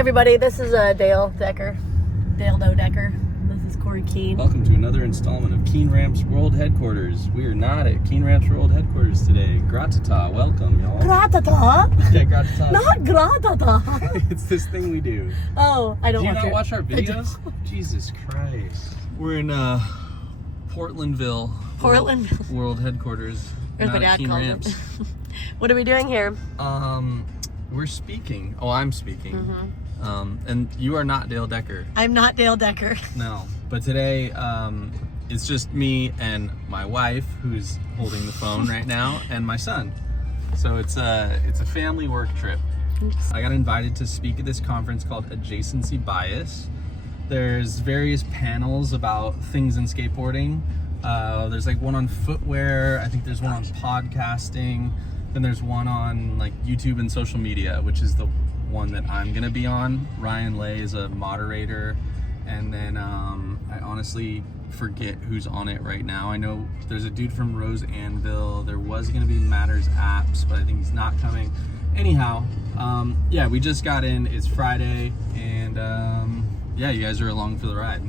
everybody, this is Dale Decker. Dale Doe Decker. This is Corey Keene. Welcome to another installment of Keene Ramps World Headquarters. We are not at Keene Ramps World Headquarters today. Gratata, welcome y'all. Gratata? Yeah, gratata. Not gratata. It's this thing we do. Oh, I don't Do you watch not it. watch our videos? Jesus Christ. We're in Portlandville. World Headquarters. As my not at dad Keene calls Ramps. it. What are we doing here? We're speaking. Oh, I'm speaking. Mm-hmm. And you are not Dale Decker. I'm not Dale Decker. No. But today, it's just me and my wife, who's holding the phone right now, and my son. So it's a family work trip. Oops. I got invited to speak at this conference called Adjacency Bias. There's various panels about things in skateboarding. There's like one on footwear. I think there's one on podcasting. Then there's one on like YouTube and social media, which is the one that I'm gonna be on. Ryan Lay is a moderator. And then I honestly forget who's on it right now. I know there's a dude from Rose Anvil. There was gonna be Matters Apps, but I think he's not coming. Anyhow, yeah, we just got in. It's Friday, and yeah, you guys are along for the ride.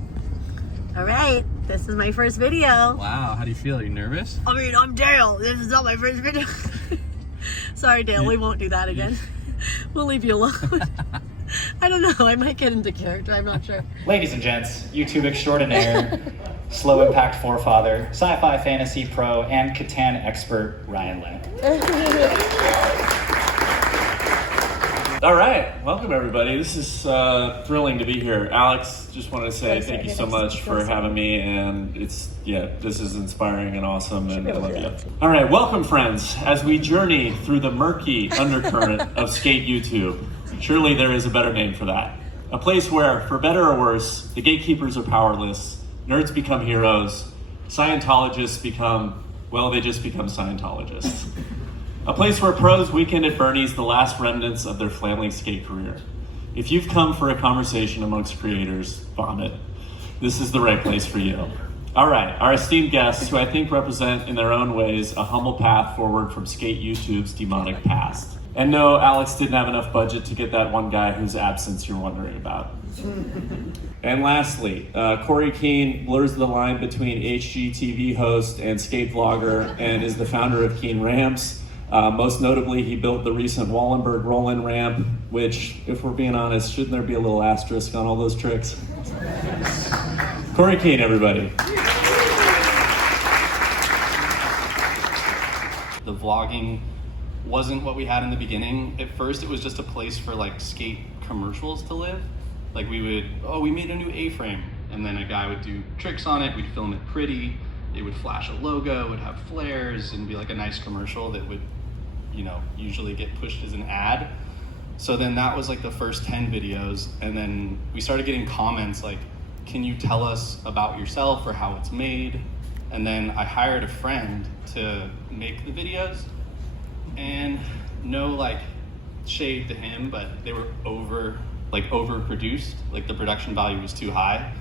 All right, this is my first video. Wow, how do you feel? Are you nervous? I mean, I'm Dale. This is not my first video. Sorry, Dale, we won't do that again. We'll leave you alone. I don't know, I might get into character, I'm not sure. Ladies and gents, YouTube extraordinaire, slow impact forefather, sci-fi fantasy pro, and Catan expert, Ryan Lay. All right, welcome everybody. This is thrilling to be here. Alex, just wanted to say thank you so much for having me, and this is inspiring and awesome, and I love you. All right, welcome friends, as we journey through the murky undercurrent of skate YouTube. Surely there is a better name for that. A place where, for better or worse, the gatekeepers are powerless, nerds become heroes, Scientologists become, well, they just become Scientologists. A place where pros weekend at Bernie's the last remnants of their flailing skate career. If you've come for a conversation amongst creators, vomit. This is the right place for you. All right, our esteemed guests, who I think represent in their own ways a humble path forward from skate YouTube's demonic past. And no, Alex didn't have enough budget to get that one guy whose absence you're wondering about. And lastly, Corey Keene blurs the line between HGTV host and skate vlogger and is the founder of Keene Ramps. Most notably, he built the recent Wallenberg roll-in ramp, which, if we're being honest, shouldn't there be a little asterisk on all those tricks? Corey Keene, everybody. The vlogging wasn't what we had in the beginning. At first, it was just a place for like skate commercials to live. Like we made a new A-frame, and then a guy would do tricks on it. We'd film it pretty. It would flash a logo, would have flares, and be like a nice commercial that would, usually get pushed as an ad. So then that was like the first 10 videos, and then we started getting comments like, can you tell us about yourself or how it's made? And then I hired a friend to make the videos, and no like shade to him, but they were overproduced. Like the production value was too high.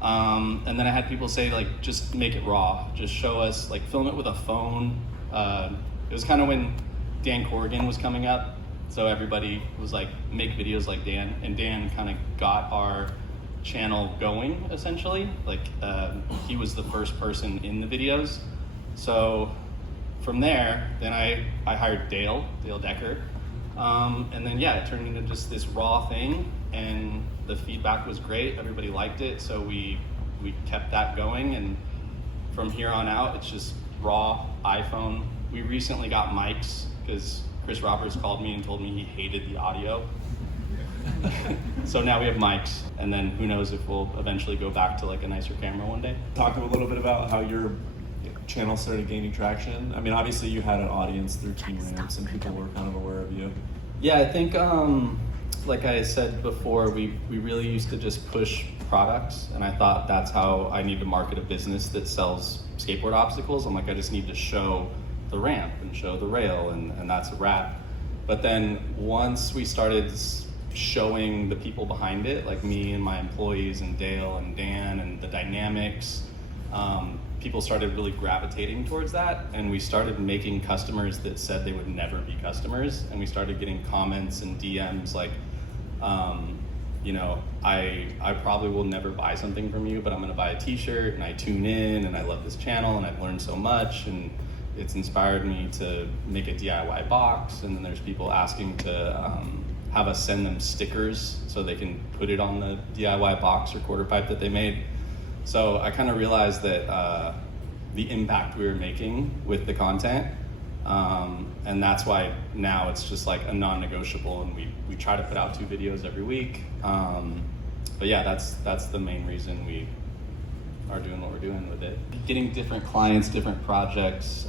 And then I had people say like, just make it raw, just show us, like film it with a phone. It was kind of when Dan Corrigan was coming up, so everybody was like, make videos like Dan, and Dan kind of got our channel going essentially. Like he was the first person in the videos. So from there, then I hired Dale Decker. And then yeah, it turned into just this raw thing, and the feedback was great. Everybody liked it, so we kept that going, and from here on out, it's just raw iPhone. We recently got mics because Chris Roberts called me and told me he hated the audio. So now we have mics, and then who knows if we'll eventually go back to like a nicer camera one day. Talk a little bit about how your channel started gaining traction. I mean, obviously you had an audience through Keene Ramps, and people were kind of aware of you. Yeah, I think like I said before, we really used to just push products, and I thought that's how I need to market a business that sells skateboard obstacles. I'm like, I just need to show the ramp and show the rail, and that's a wrap. But then once we started showing the people behind it, like me and my employees and Dale and Dan and the dynamics, people started really gravitating towards that, and we started making customers that said they would never be customers, and we started getting comments and DMs like, you know, I probably will never buy something from you, but I'm gonna buy a t-shirt and I tune in and I love this channel and I've learned so much and it's inspired me to make a DIY box. And then there's people asking to have us send them stickers so they can put it on the DIY box or quarter pipe that they made. So I kind of realized that the impact we were making with the content, and that's why now it's just like a non-negotiable, and we try to put out 2 videos every week. But yeah, that's the main reason we are doing what we're doing with it. Getting different clients, different projects,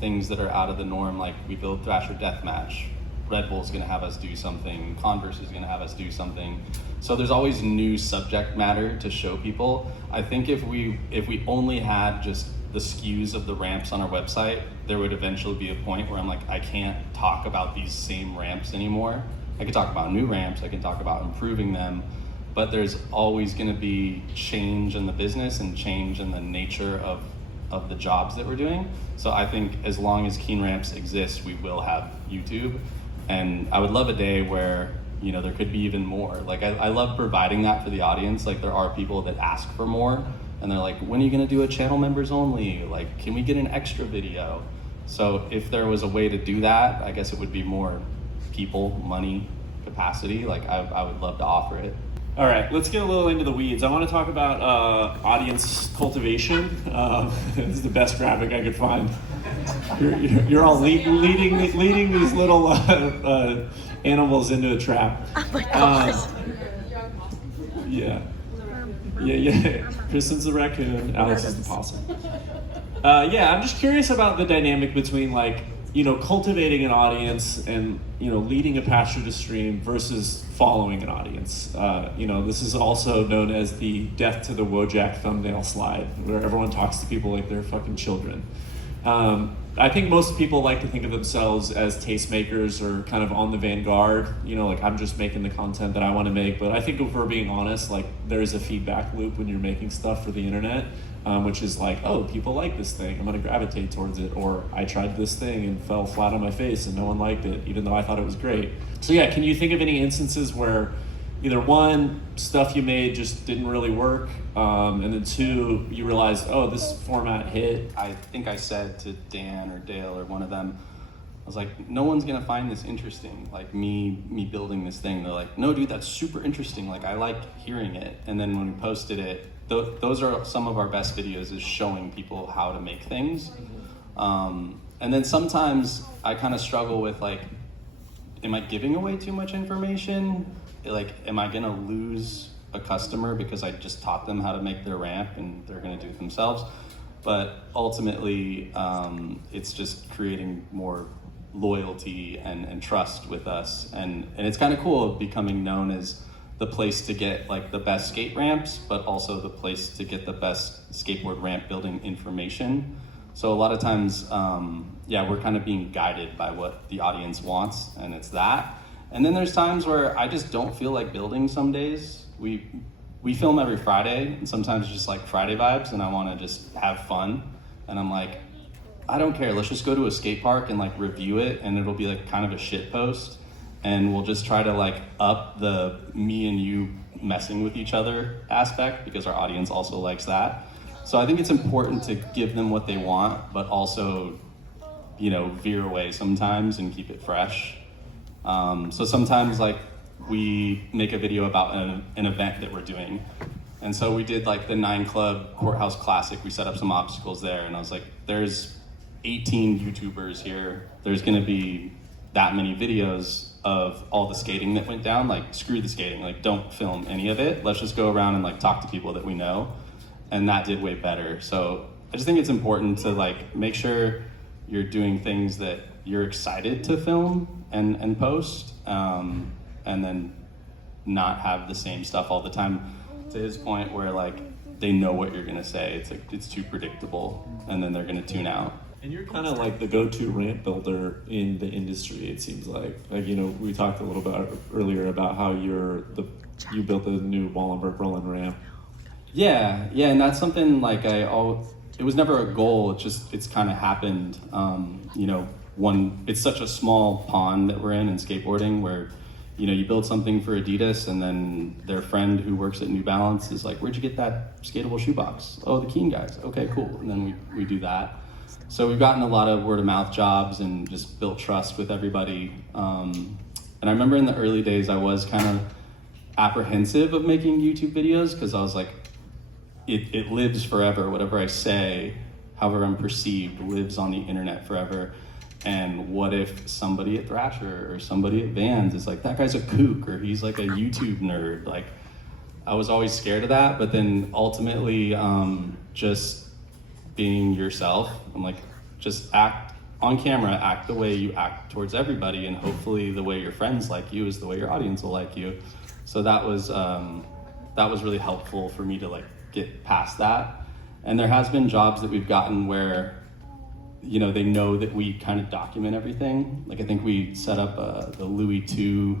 things that are out of the norm, like we build Thrasher Deathmatch. Red Bull's gonna have us do something, Converse is gonna have us do something. So there's always new subject matter to show people. I think if we only had just the SKUs of the ramps on our website, there would eventually be a point where I'm like, I can't talk about these same ramps anymore. I could talk about new ramps, I can talk about improving them, but there's always gonna be change in the business and change in the nature of the jobs that we're doing. So I think as long as Keen Ramps exists, we will have YouTube. And I would love a day where, you know, there could be even more. Like I love providing that for the audience. Like there are people that ask for more and they're like, when are you gonna do a channel members only? Like, can we get an extra video? So if there was a way to do that, I guess it would be more people, money, capacity. Like I would love to offer it. All right, let's get a little into the weeds. I want to talk about audience cultivation. This is the best graphic I could find. You're all leading these little animals into a trap. Oh my gosh. Yeah. Kristen's the raccoon, Alex is the possum. Yeah, I'm just curious about the dynamic between, like, you know, cultivating an audience and, you know, leading a pasture to stream versus following an audience. You know, this is also known as the death to the Wojak thumbnail slide, where everyone talks to people like they're fucking children. I think most people like to think of themselves as tastemakers or kind of on the vanguard, you know, like I'm just making the content that I want to make. But I think if we're being honest, like there is a feedback loop when you're making stuff for the internet, which is like, oh, people like this thing, I'm going to gravitate towards it. Or I tried this thing and fell flat on my face and no one liked it, even though I thought it was great. So yeah, can you think of any instances where either one, stuff you made just didn't really work, and then 2, you realized, oh, this format hit? I think I said to Dan or Dale or one of them, I was like, no one's gonna find this interesting, like me building this thing. They're like, no dude, that's super interesting, like I like hearing it. And then when we posted it, those are some of our best videos, is showing people how to make things. And then sometimes I kind of struggle with, like, am I giving away too much information? Like, am I gonna lose a customer because I just taught them how to make their ramp and they're gonna do it themselves? But ultimately, it's just creating more loyalty and trust with us. And it's kind of cool becoming known as the place to get like the best skate ramps, but also the place to get the best skateboard ramp building information. So a lot of times, we're kind of being guided by what the audience wants, and it's that. And then there's times where I just don't feel like building some days. We film every Friday, and sometimes it's just like Friday vibes, and I want to just have fun. And I'm like, I don't care, let's just go to a skate park and like review it, and it'll be like kind of a shit post. And we'll just try to like up the me and you messing with each other aspect, because our audience also likes that. So I think it's important to give them what they want, but also, you know, veer away sometimes and keep it fresh. So sometimes like we make a video about an event that we're doing. And so we did like the 9 Club Courthouse Classic. We set up some obstacles there, and I was like, there's 18 YouTubers here. There's gonna be that many videos of all the skating that went down. Like, screw the skating, like don't film any of it. Let's just go around and like talk to people that we know. And that did way better. So I just think it's important to like make sure you're doing things that you're excited to film and post, and then not have the same stuff all the time, to his point where like they know what you're gonna say. It's like, it's too predictable, and then they're gonna tune out. And you're kind of like the go-to ramp builder in the industry, it seems like. Like, you know, we talked a little bit earlier about how you built the new Wallenberg Berlin ramp. Yeah, and that's something like it was never a goal, it's kind of happened. You know, it's such a small pond that we're in skateboarding, where you know, you build something for Adidas and then their friend who works at New Balance is like, where'd you get that skatable shoebox? Oh, the Keen guys. Okay, cool. And then we do that. So we've gotten a lot of word of mouth jobs and just built trust with everybody. And I remember in the early days, I was kind of apprehensive of making YouTube videos because I was like, it lives forever. Whatever I say, however I'm perceived, lives on the internet forever. And what if somebody at Thrasher or somebody at Vans is like, that guy's a kook, or he's like a YouTube nerd? Like, I was always scared of that, but then ultimately just being yourself, I'm like, just act on camera, act the way you act towards everybody, and hopefully the way your friends like you is the way your audience will like you. So that was really helpful for me to like get past that. And there has been jobs that we've gotten where, you know, they know that we kind of document everything. Like I think we set up the Louis II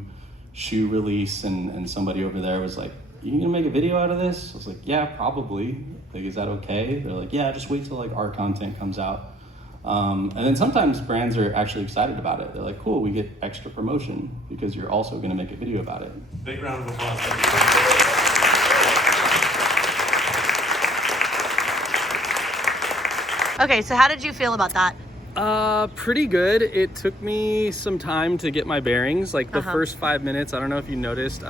shoe release, and somebody over there was like, you gonna make a video out of this? I was like, yeah, probably. Like, is that okay? They're like, yeah, just wait till like our content comes out. And then sometimes brands are actually excited about it. They're like, cool, we get extra promotion because you're also gonna make a video about it. Big round of applause. Okay, so how did you feel about that? Pretty good. It took me some time to get my bearings. Like the first 5 minutes, I don't know if you noticed,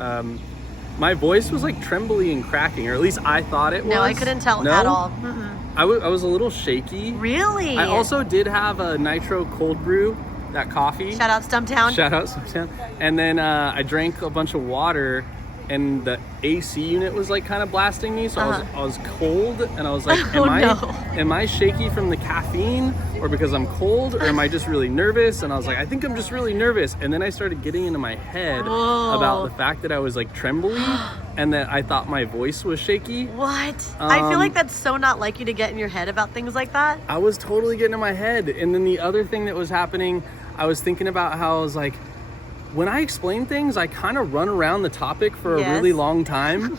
my voice was like trembly and cracking, or at least I thought it was. No, I couldn't tell at all. Mm-mm. I was a little shaky. Really? I also did have a nitro cold brew, that coffee. Shout out Stumptown. Shout out Stumptown. And then I drank a bunch of water, and the AC unit was like kind of blasting me, so I was cold, and I was like, am I shaky from the caffeine, or because I'm cold, or am I just really nervous? And I was like, I think I'm just really nervous. And then I started getting into my head about the fact that I was like trembly and that I thought my voice was shaky. What? I feel like that's so not like you to get in your head about things like that. I was totally getting in my head. And then the other thing that was happening, I was thinking about how I was like, when I explain things, I kind of run around the topic for a really long time.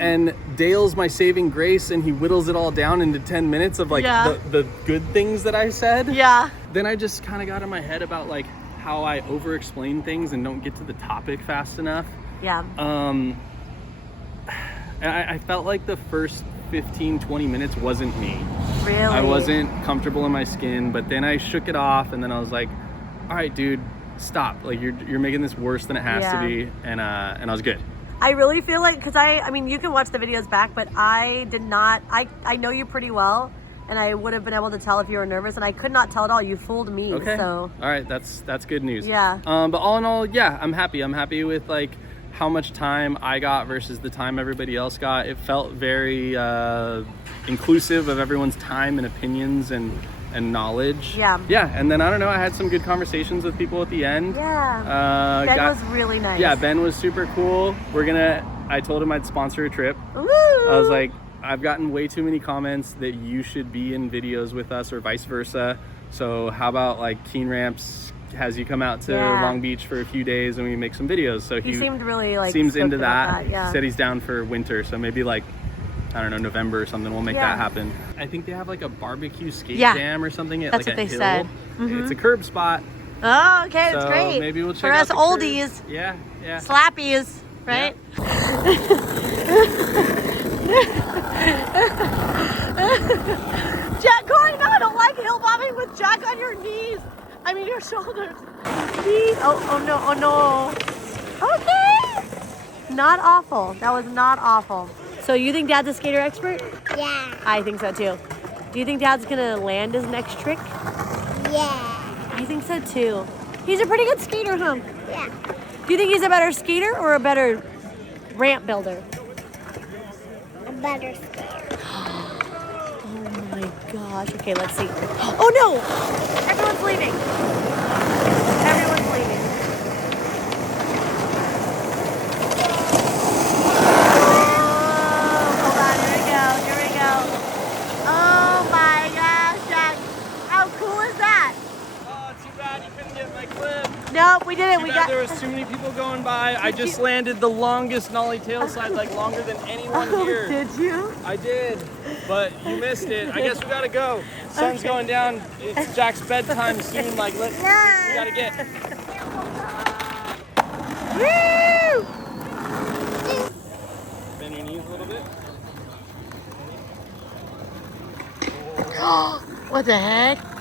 And Dale's my saving grace, and he whittles it all down into 10 minutes of like the good things that I said. Yeah. Then I just kind of got in my head about like how I over explain things and don't get to the topic fast enough. Yeah. And I felt like the first 15, 20 minutes wasn't me. Really? I wasn't comfortable in my skin, but then I shook it off, and then I was like, all right, dude, stop. Like you're making this worse than it has to be. And I was good. I really feel like, because I mean, you can watch the videos back, but I did not, I know you pretty well, and I would have been able to tell if you were nervous, and I could not tell at all. You fooled me. Okay. So. All right, that's good news. Yeah. But all in all, yeah, I'm happy. I'm happy with like how much time I got versus the time everybody else got. It felt very inclusive of everyone's time and opinions and knowledge. Yeah. Yeah, and then I don't know, I had some good conversations with people at the end. Yeah. Ben was really nice. Yeah, Ben was super cool. I told him I'd sponsor a trip. Woo! I was like, I've gotten way too many comments that you should be in videos with us or vice versa. So how about like Keen Ramps has you come out to Long Beach for a few days and we make some videos. So he seemed really like seems into that. Yeah. He said he's down for winter, so maybe like, I don't know, November or something, we'll make that happen. I think they have like a barbecue skate jam or something at that's like what a they hill. said. It's a curb spot. Oh, okay, that's So great. maybe we'll check for out us the oldies. curb. Yeah. Slappies, right? Jack, Corey, no, I don't like hill bobbing with Jack on your knees. I mean your shoulders. Oh no. Okay. Not awful. That was not awful. So you think Dad's a skater expert? Yeah. I think so too. Do you think Dad's gonna land his next trick? Yeah. I think so too. He's a pretty good skater, huh? Yeah. Do you think he's a better skater or a better ramp builder? A better skater. Oh my gosh. Okay, let's see. Oh no! Everyone's leaving. Everyone's leaving. Oh, hold on. Here we go. Oh my gosh, Jack. How cool is that? Oh, too bad you couldn't get my clip. Nope, we didn't. There was too many people going by. I just landed the longest nollie tail slide, like longer than anyone here. Did you? I did, but you missed it. I guess we gotta go. Sun's going down. It's Jack's bedtime soon. Like, we gotta get. Woo! Bend your knees a little bit. What the heck?